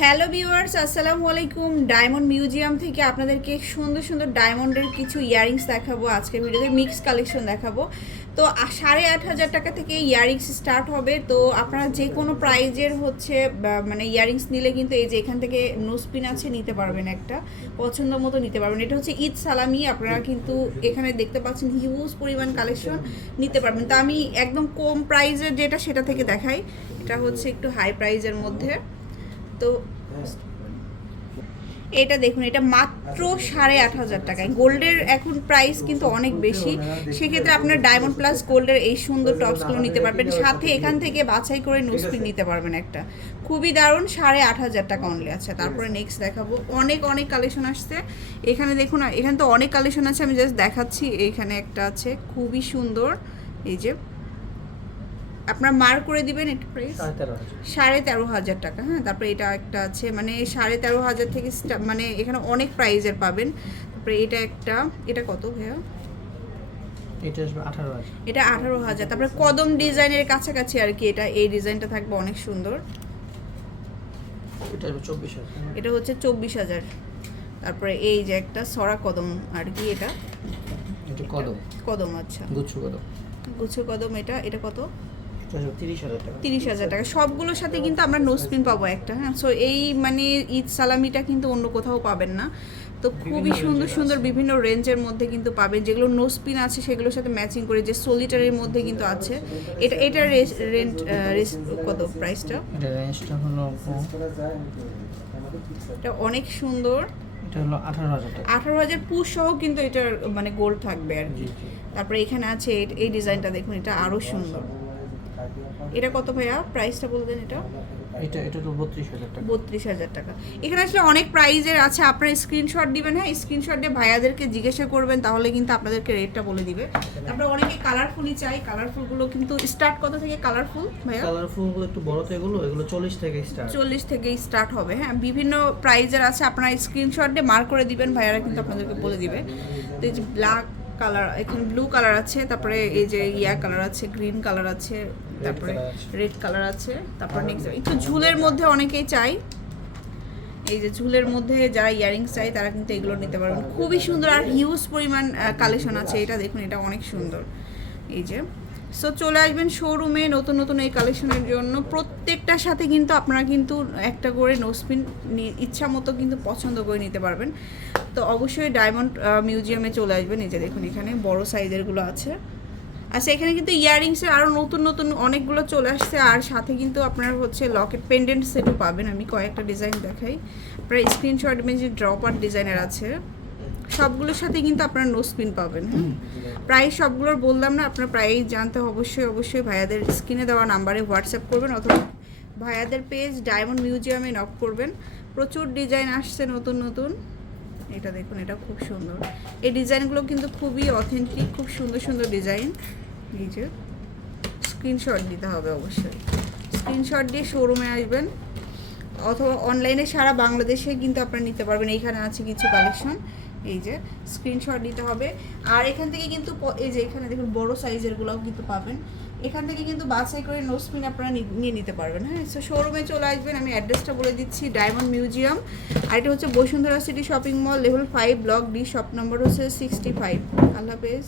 Hello viewers, আসসালামু আলাইকুম। Diamond museum থেকে আপনাদেরকে সুন্দর সুন্দর ডায়মন্ডের কিছু ইয়ারিংস দেখাবো আজকের ভিডিওতে, মিক্স কালেকশন দেখাবো। তো সাড়ে আট হাজার টাকা থেকে ইয়ারিংস স্টার্ট হবে। তো আপনারা যে কোনো প্রাইজের হচ্ছে মানে ইয়ারিংস নিলে কিন্তু এই যে এখান থেকে নোসপিন আছে, নিতে পারবেন একটা। পছন্দ মতো নিতে পারবেন। এটা হচ্ছে ঈদ সালামি, আপনারা কিন্তু এখানে দেখতে পাচ্ছেন হিউজ পরিমাণ কালেকশন নিতে পারবেন। তো আমি একদম কম প্রাইজের যেটা সেটা থেকে দেখাই। এটা হচ্ছে একটু হাই প্রাইজের মধ্যে। তো এটা দেখুন, এটা মাত্র সাড়ে আট হাজার টাকায়। গোল্ডের এখন প্রাইস কিন্তু অনেক বেশি। সেক্ষেত্রে আপনার ডায়মন্ড প্লাস গোল্ডের এই সুন্দর টপসগুলো নিতে পারবেন। সাথে এখান থেকে বাছাই করে নোসপিন নিতে পারবেন একটা। খুবই দারুণ, সাড়ে আট হাজার টাকা অনলি আছে। তারপরে নেক্সট দেখাবো। অনেক অনেক কালেকশন আসছে। এখানে দেখুন, এখানে তো অনেক কালেকশন আছে। আমি জাস্ট দেখাচ্ছি। এখানে একটা আছে। খুবই সুন্দর। এই যে আপনার মার করে দিবেন একটু প্রাইস সাড়ে তেরো হাজার। টাকা হ্যাঁ তারপরে এটা একটা আছে মানে সাড়ে তেরো হাজার থেকে মানে এখানে অনেক প্রাইজের পাবেন। তারপরে এটা একটা এটা কত ভাইয়া? এটা আঠারো হাজার। এটা তারপরে কদম ডিজাইনের কাছাকাছি আর কি এটা এই ডিজাইনটা থাকবে অনেক সুন্দর। এটা এটা হচ্ছে চব্বিশ হাজার। তারপরে এই যে একটা সরা কদম আর কি এটা? এটা কদম। কদম আচ্ছা। গুচ্ছ কদম। গুচ্ছ কদম এটা এটা কত? এটা তিরিশ হাজার টাকা। সবগুলোর সাথে কিন্তু আমরা নোসপিন পাবো একটা হ্যাঁ? সো এই মানে ঈদ সালামিটা কিন্তু অন্য কোথাও পাবেন না। তো খুবই সুন্দর সুন্দর বিভিন্ন রেঞ্জের মধ্যে কিন্তু পাবেন। যেগুলো নোসপিন আছে সেগুলোর সাথে ম্যাচিং করে যে সোলিটারের মধ্যে কিন্তু আছে। এটা এটার রেন্ট কত প্রাইসটা এটা রেঞ্জটা হলো এটা অনেক সুন্দর। এটা হলো আঠারো হাজার টাকা। আঠারো হাজার পুশ সহ কিন্তু এটার মানে গোল্ড থাকবে আর কি। তারপরে এখানে আছে এই- এই ডিজাইনটা দেখুন এটা আরও সুন্দর। এটা কত ভাইয়া? প্রাইসটা বলবেন এটা। এটা এটা তো বত্রিশ হাজার টাকা। বত্রিশ হাজার টাকা। এখানে আসলে অনেক প্রাইজের আছে। আপনারা স্ক্রিনশট দিবেন হ্যাঁ? স্ক্রিনশট দিয়ে ভাইয়াদেরকে জিজ্ঞাসা করবেন তাহলে কিন্তু আপনাদেরকে রেটটা বলে দিবে। তারপরে অনেকে কালারফুলই চাই কালারফুলগুলো কিন্তু স্টার্ট কত থেকে কালারফুল ভাইয়া? কালারফুলগুলো একটু বড় তো এগুলো এগুলো চল্লিশ থেকে স্টার্ট চল্লিশ থেকেই স্টার্ট হবে হ্যাঁ? বিভিন্ন প্রাইজের আছে। আপনারা স্ক্রিনশট দিয়ে মার্ক করে দিবেন ভাইয়ারা কিন্তু আপনাদেরকে বলে দিবে। তো এই যে ব্ল্যাক কালার এখানে ব্লু কালার আছে তারপরে এই যে ইয়া কালার আছে গ্রিন কালার আছে তারপরে রেড কালার আছে তারপর নেক্সট একটু ঝুলের মধ্যে অনেকেই চাই এই যে ঝুলের মধ্যে যারা ইয়ারিংস চাই তারা কিন্তু এগুলো নিতে পারবেন। খুবই সুন্দর আর হিউজ পরিমাণ কালেকশন আছে এটা দেখুন এটা অনেক সুন্দর। এই যে সো চলে আসবেন শোরুমে নতুন নতুন এই কালেকশনের জন্য। প্রত্যেকটার সাথে কিন্তু আপনারা কিন্তু একটা করে নোসপিন ইচ্ছা মতো কিন্তু পছন্দ করে নিতে পারবেন। তো অবশ্যই ডায়মন্ড মিউজিয়ামে চলে আসবেন। এই যে দেখুন এখানে বড় সাইজেরগুলো আছে। আচ্ছা এখানে কিন্তু ইয়াররিংসের আরও নতুন নতুন অনেকগুলো চলে আসছে। আর সাথে কিন্তু আপনার হচ্ছে লকেট পেন্ডেন্ট সেটও পাবেন। আমি কয়েকটা ডিজাইন দেখাই। প্রায় স্ক্রিনশট যে ড্রপার ডিজাইনের আছে। সবগুলোর সাথে কিন্তু আপনারা নো স্পিন পাবেন হ্যাঁ? প্রায় সবগুলোর বললাম না আপনার প্রায় জানতে অবশ্যই অবশ্যই ভাইয়াদের স্ক্রিনে দেওয়া নাম্বারে হোয়াটসঅ্যাপ করবেন অথবা ভাইয়াদের পেজ ডায়মন্ড মিউজিয়ামে নক করবেন। প্রচুর ডিজাইন আসছে নতুন নতুন। এটা দেখুন এটা খুব সুন্দর। এই ডিজাইনগুলো কিন্তু খুবই অথেন্টিক খুব সুন্দর সুন্দর ডিজাইন এই যে স্ক্রিনশট দিতে হবে অবশ্যই। স্ক্রিনশট দিয়ে শোরুমে আসবেন। অথবা অনলাইনে সারা বাংলাদেশে কিন্তু আপনারা নিতে পারবেন। এইখানে আছে কিছু কালেকশন এই যে স্ক্রিনশট নিতে হবে। আর এখান থেকে কিন্তু এই যে এখানে দেখুন বড় সাইজেরগুলোও কিন্তু পাবেন। এখান থেকে কিন্তু বাছাই করে নোসপিন আপনারা নিয়ে নিতে পারবেন হ্যাঁ? সো শোরুমে চলে আসবেন, আমি অ্যাড্রেসটা বলে দিচ্ছি ডায়মন্ড মিউজিয়াম আর এটা হচ্ছে Bashundhara city shopping mall level five block D shop number হচ্ছে সিক্সটি ফাইভ আল্লাহ হাফেজ।